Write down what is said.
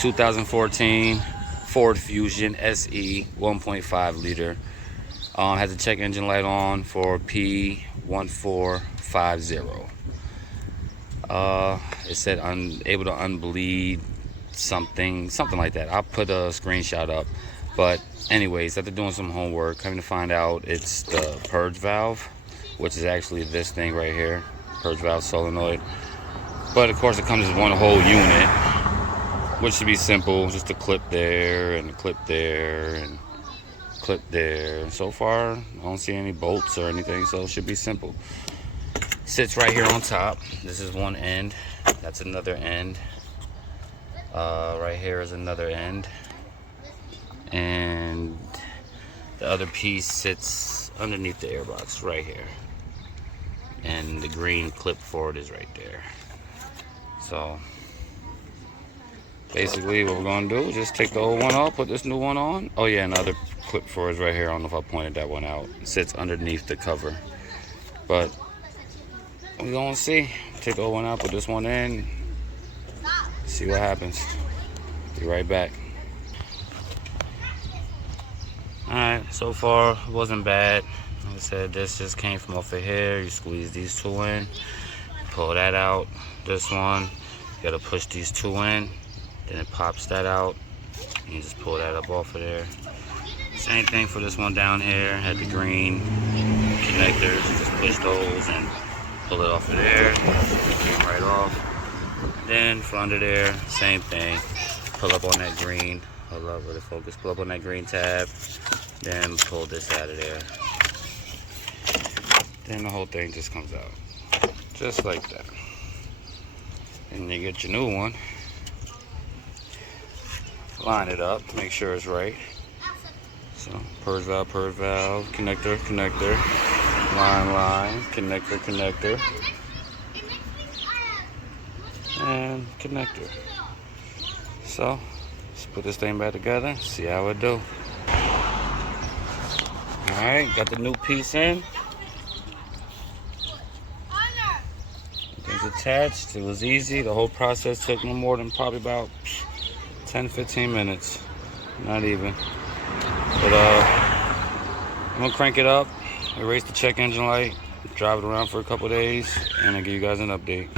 2014 Ford Fusion SE 1.5 liter. Has the check engine light on for P1450. It said unable to unbleed something like that. I'll put a screenshot up. But anyways, after doing some homework, coming to find out it's the purge valve, which is actually this thing right here, purge valve solenoid. But of course it comes as one whole unit, which should be simple, just a clip there and a clip there and clip there. So far I don't see any bolts or anything, so it should be simple. Sits right here on top. This is one end, that's another end. Right here is another end, and the other piece sits underneath the airbox right here, and the green clip for it is right there. So basically what we're going to do is just take the old one off, put this new one on. Oh yeah, another clip for it is right here. I don't know if I pointed that one out. It sits underneath the cover, but we're going to see. Take the old one out, put this one in, see what happens. Be right back. Alright, so far it wasn't bad. Like I said, this just came from off of here. You squeeze these two in, pull that out. This one, you gotta push these two in, then it pops that out. And you just pull that up off of there. Same thing for this one down here. Had the green connectors. Just push those and pull it off of there. Came right off. Then for under there, same thing. Pull up on that green. Hold up with the focus. Pull up on that green tab. Then pull this out of there. Then the whole thing just comes out. Just like that. And you get your new one. Line it up. Make sure it's right. So purge valve, connector, connector. Line, connector, connector. And connector. So let's put this thing back together, see how it do. Alright, got the new piece in. Things attached. It was easy. The whole process took no more than probably about 10-15 minutes. Not even. But I'm gonna crank it up, erase the check engine light, drive it around for a couple days, and I'll give you guys an update.